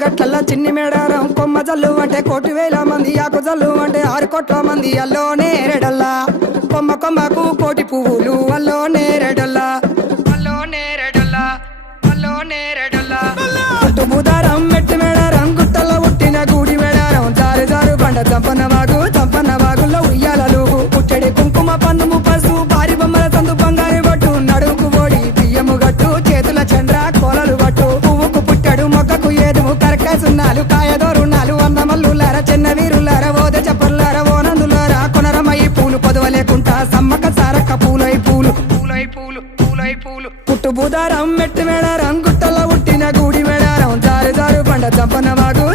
గట్లల్లా చిన్ని మేడారం కొమ్మ జల్లు అంటే 1,000 మంది ఆకు జల్లు అంటే 6 కోట్ల మంది అల్లో నేరేడల్లా కొమ్మ కొమ్మకు 1,000 పువ్వులు అల్లో నేరేడల్లా అల్లో నేరేడల్లా అల్లో నేరేడల్లా పుట్టు బుధారం మెట్టి మేడారం గుట్టల్లో పుట్టిన గూడి మేడారం జారు జారు బండ చంపన్న వాగుల్లో ఉయ్యాలలు పుట్టడి కుంకుమ పన్నుము పసుపు భారీ బొమ్మల సందు బంగారు బట్టు నడుముకు ఓడి బియ్యము గట్టు చేతుల చంద్ర కోలలు పట్టు పువ్వుకు పుట్టడు మొక్కకు ఏదుము కరకాసున్నాలు కాయదోరున్నాలు అన్నమల్లులార చిన్న వీరులార ఓద చెప్పల్లార ఓనందులార కొనరమయ్యి పూలు పొదవ లేకుంటా సమ్మక సారక్క పూలై పూలు పూలై పూలు పూలై పూలు పుట్టు బుధారం మెట్టి మేడారం గుట్టల్లో పుట్టిన గూడి మేడారం జారు జారు బండ చంపన్న వాగు